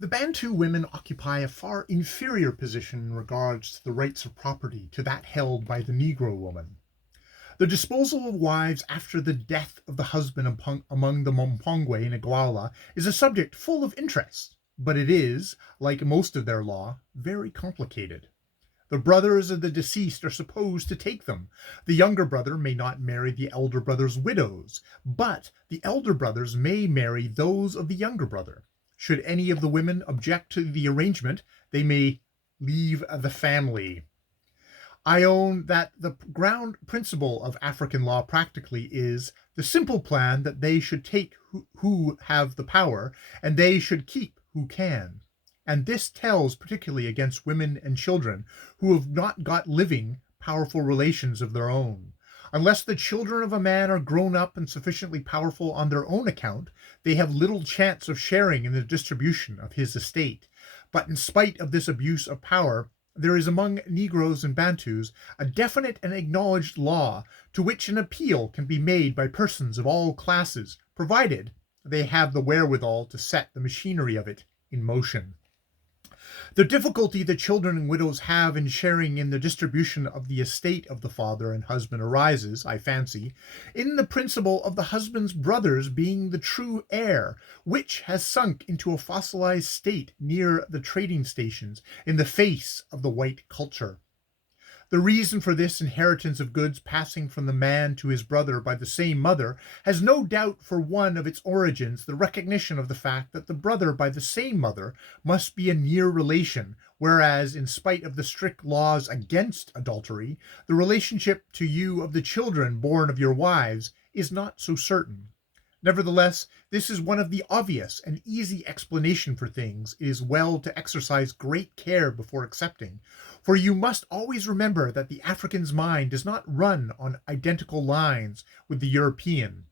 The Bantu women occupy a far inferior position in regards to the rights of property to that held by the Negro woman. The disposal of wives after the death of the husband among the Mpongwe and Iguala is a subject full of interest, but it is, like most of their law, very complicated. The brothers of the deceased are supposed to take them. The younger brother may not marry the elder brother's widows, but the elder brothers may marry those of the younger brother. Should any of the women object to the arrangement, they may leave the family. I own that the ground principle of African law practically is the simple plan that they should take who have the power, and they should keep who can. And this tells particularly against women and children who have not got living, powerful relations of their own. Unless the children of a man are grown up and sufficiently powerful on their own account, they have little chance of sharing in the distribution of his estate. But in spite of this abuse of power, there is among Negroes and Bantus a definite and acknowledged law to which an appeal can be made by persons of all classes, provided they have the wherewithal to set the machinery of it in motion. The difficulty the children and widows have in sharing in the distribution of the estate of the father and husband arises, I fancy, in the principle of the husband's brothers being the true heir, which has sunk into a fossilized state near the trading stations in the face of the white culture. The reason for this inheritance of goods passing from the man to his brother by the same mother has no doubt for one of its origins the recognition of the fact that the brother by the same mother must be a near relation, whereas, in spite of the strict laws against adultery, the relationship to you of the children born of your wives is not so certain. Nevertheless, this is one of the obvious and easy explanation for things it is well to exercise great care before accepting, for you must always remember that the African's mind does not run on identical lines with the European.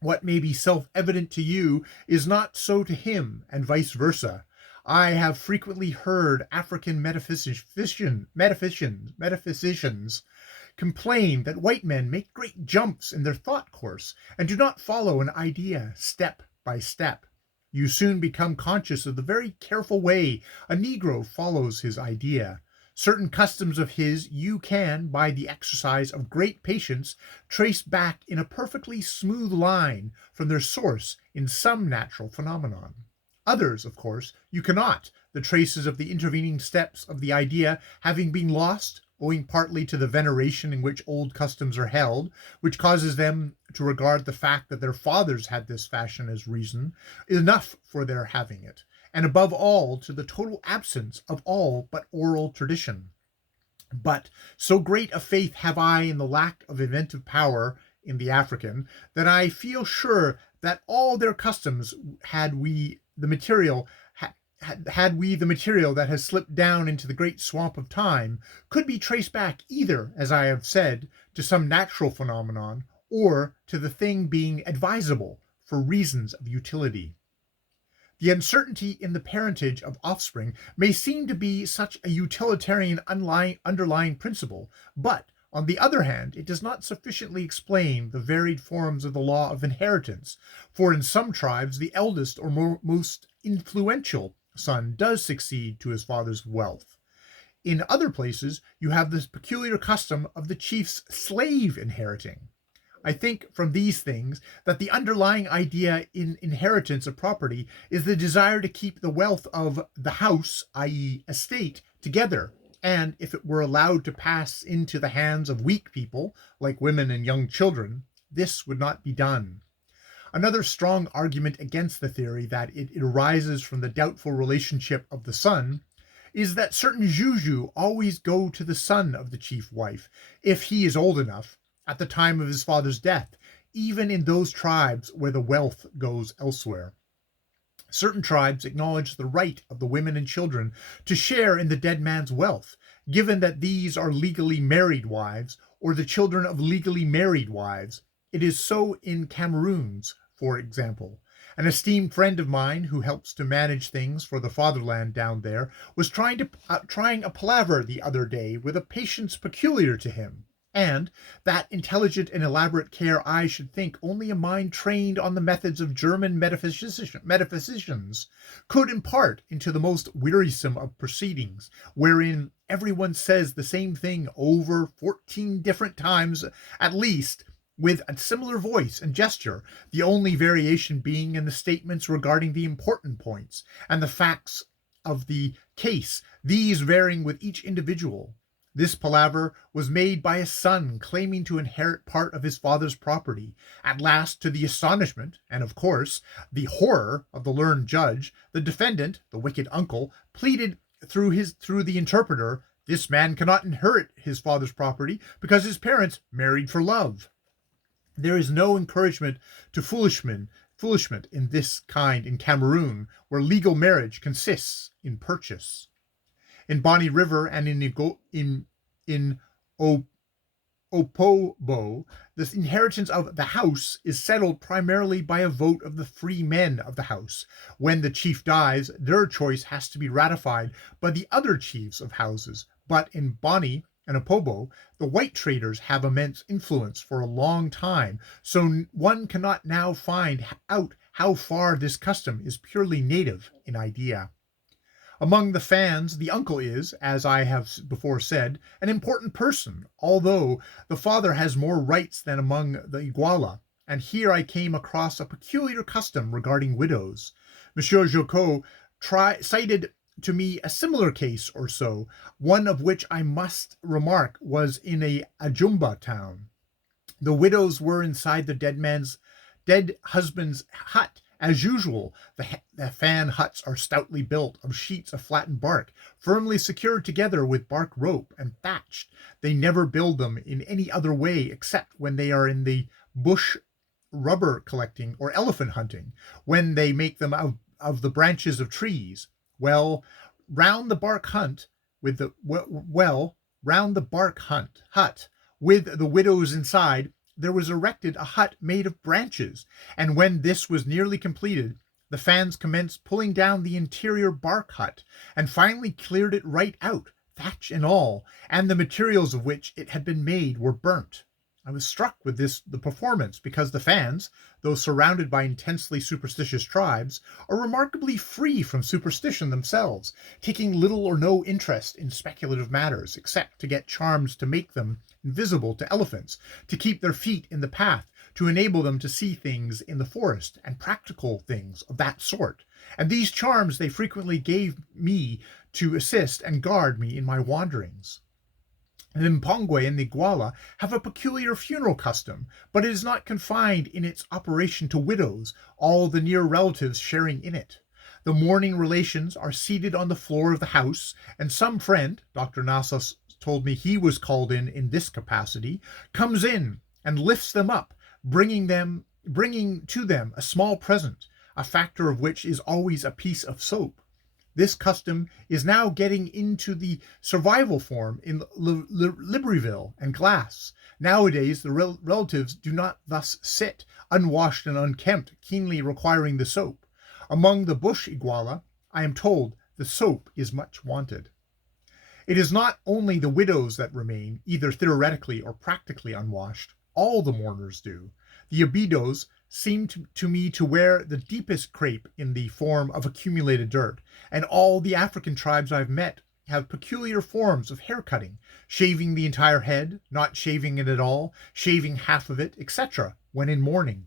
What may be self-evident to you is not so to him, and vice versa. I have frequently heard African metaphysicians complain that white men make great jumps in their thought course and do not follow an idea step by step. You soon become conscious of the very careful way a Negro follows his idea. Certain customs of his you can, by the exercise of great patience, trace back in a perfectly smooth line from their source in some natural phenomenon. Others, of course, you cannot, the traces of the intervening steps of the idea having been lost, owing partly to the veneration in which old customs are held, which causes them to regard the fact that their fathers had this fashion as reason enough for their having it, and above all to the total absence of all but oral tradition. But so great a faith have I in the lack of inventive power in the African, that I feel sure that all their customs, had we the material that has slipped down into the great swamp of time, could be traced back either, as I have said, to some natural phenomenon, or to the thing being advisable for reasons of utility. The uncertainty in the parentage of offspring may seem to be such a utilitarian underlying principle, but, on the other hand, it does not sufficiently explain the varied forms of the law of inheritance, for in some tribes the eldest or most influential son does succeed to his father's wealth. In other places, you have this peculiar custom of the chief's slave inheriting. I think from these things that the underlying idea in inheritance of property is the desire to keep the wealth of the house, i.e., estate, together, and if it were allowed to pass into the hands of weak people, like women and young children, this would not be done. Another strong argument against the theory that it arises from the doubtful relationship of the son is that certain juju always go to the son of the chief wife, if he is old enough, at the time of his father's death, even in those tribes where the wealth goes elsewhere. Certain tribes acknowledge the right of the women and children to share in the dead man's wealth, given that these are legally married wives, or the children of legally married wives. It is so in Cameroons, for example. An esteemed friend of mine who helps to manage things for the fatherland down there was trying a palaver the other day with a patience peculiar to him. and that intelligent and elaborate care I should think only a mind trained on the methods of German metaphysicians could impart into the most wearisome of proceedings, wherein everyone says the same thing over 14 different times at least, with a similar voice and gesture, the only variation being in the statements regarding the important points and the facts of the case, these varying with each individual. This palaver was made by a son claiming to inherit part of his father's property. At last, to the astonishment, and of course, the horror of the learned judge, the defendant, the wicked uncle, pleaded through the interpreter, this man cannot inherit his father's property because his parents married for love. There is no encouragement to foolishment in this kind in Cameroon, where legal marriage consists in purchase. In Bonny River and in Opobo, the inheritance of the house is settled primarily by a vote of the free men of the house. When the chief dies, their choice has to be ratified by the other chiefs of houses. But in Bonny and Opobo, the white traders have immense influence for a long time, so one cannot now find out how far this custom is purely native in idea. Among the Fans, the uncle is, as I have before said, an important person, although the father has more rights than among the Iguala, and here I came across a peculiar custom regarding widows. Monsieur Jocot cited to me a similar case or so, one of which I must remark was in a Ajumba town. The widows were inside the dead husband's hut. As usual, the fan huts are stoutly built of sheets of flattened bark, firmly secured together with bark rope and thatched. They never build them in any other way except when they are in the bush rubber collecting or elephant hunting, when they make them of the branches of trees. Round the bark hut with the widows inside, there was erected a hut made of branches, and when this was nearly completed, the Fans commenced pulling down the interior bark hut, and finally cleared it right out, thatch and all, and the materials of which it had been made were burnt. I was struck with the performance, because the Fans, though surrounded by intensely superstitious tribes, are remarkably free from superstition themselves, taking little or no interest in speculative matters, except to get charms to make them invisible to elephants, to keep their feet in the path, to enable them to see things in the forest, and practical things of that sort. And these charms they frequently gave me to assist and guard me in my wanderings. The Mpongwe and the Iguala have a peculiar funeral custom, but it is not confined in its operation to widows, all the near relatives sharing in it. The mourning relations are seated on the floor of the house, and some friend, Dr. Nassas told me he was called in this capacity, comes in and lifts them up, bringing to them a small present, a factor of which is always a piece of soap. This custom is now getting into the survival form in Libreville and Glass. Nowadays, the relatives do not thus sit, unwashed and unkempt, keenly requiring the soap. Among the bush Iguala, I am told, the soap is much wanted. It is not only the widows that remain, either theoretically or practically unwashed. All the mourners do. The Abidos seem to me to wear the deepest crape in the form of accumulated dirt, and all the African tribes I've met have peculiar forms of hair cutting, shaving the entire head, not shaving it at all, shaving half of it, etc., when in mourning.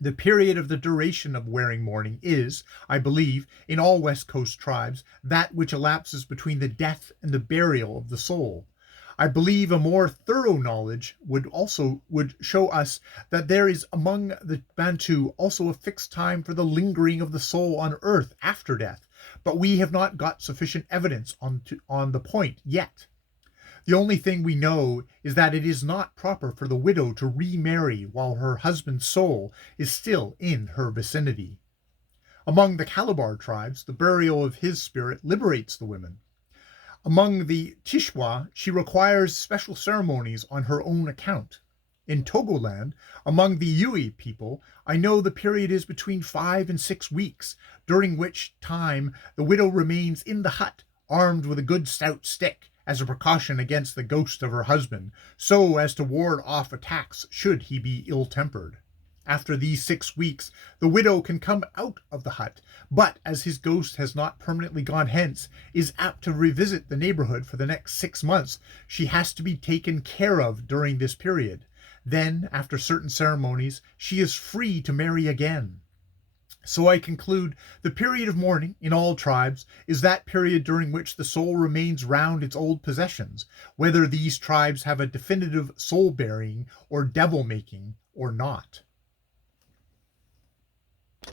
The period of the duration of wearing mourning is, I believe, in all West Coast tribes, that which elapses between the death and the burial of the soul. I believe a more thorough knowledge would show us that there is among the Bantu also a fixed time for the lingering of the soul on earth after death, but we have not got sufficient evidence on the point yet. The only thing we know is that it is not proper for the widow to remarry while her husband's soul is still in her vicinity. Among the Calabar tribes, the burial of his spirit liberates the women. Among the Tishwa, she requires special ceremonies on her own account. In Togoland, among the Yui people, I know the period is between 5 and 6 weeks, during which time the widow remains in the hut, armed with a good stout stick, as a precaution against the ghost of her husband, so as to ward off attacks should he be ill-tempered. After these 6 weeks, the widow can come out of the hut, but as his ghost has not permanently gone hence, is apt to revisit the neighborhood for the next 6 months, she has to be taken care of during this period. Then, after certain ceremonies, she is free to marry again. So I conclude the period of mourning in all tribes is that period during which the soul remains round its old possessions, whether these tribes have a definitive soul burying or devil making or not.